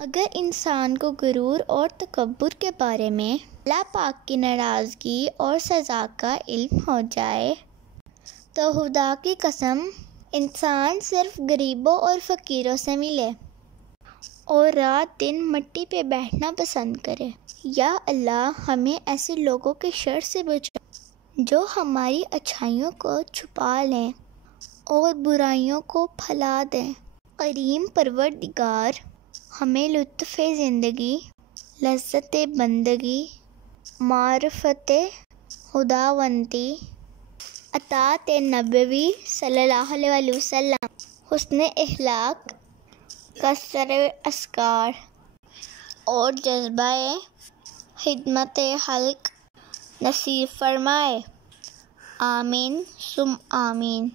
اگر انسان کو غرور اور تکبر کے بارے میں اللہ پاک کی ناراضگی اور سزا کا علم ہو جائے تو خدا کی قسم انسان صرف غریبوں اور فقیروں سے ملے اور رات دن مٹی پہ بیٹھنا پسند کرے۔ یا اللہ ہمیں ایسے لوگوں کے شر سے بچا جو ہماری اچھائیوں کو چھپا لیں اور برائیوں کو پھیلا دیں۔ کریم پروردگار ہمیں لطف زندگی، لذت بندگی، معرفت خداوندی، اطاعت نبوی صلی اللہ علیہ وسلم، حسن اخلاق، قصر اذکار اور جذبہ خدمت خلق نصیب فرمائے۔ آمین ثم آمین۔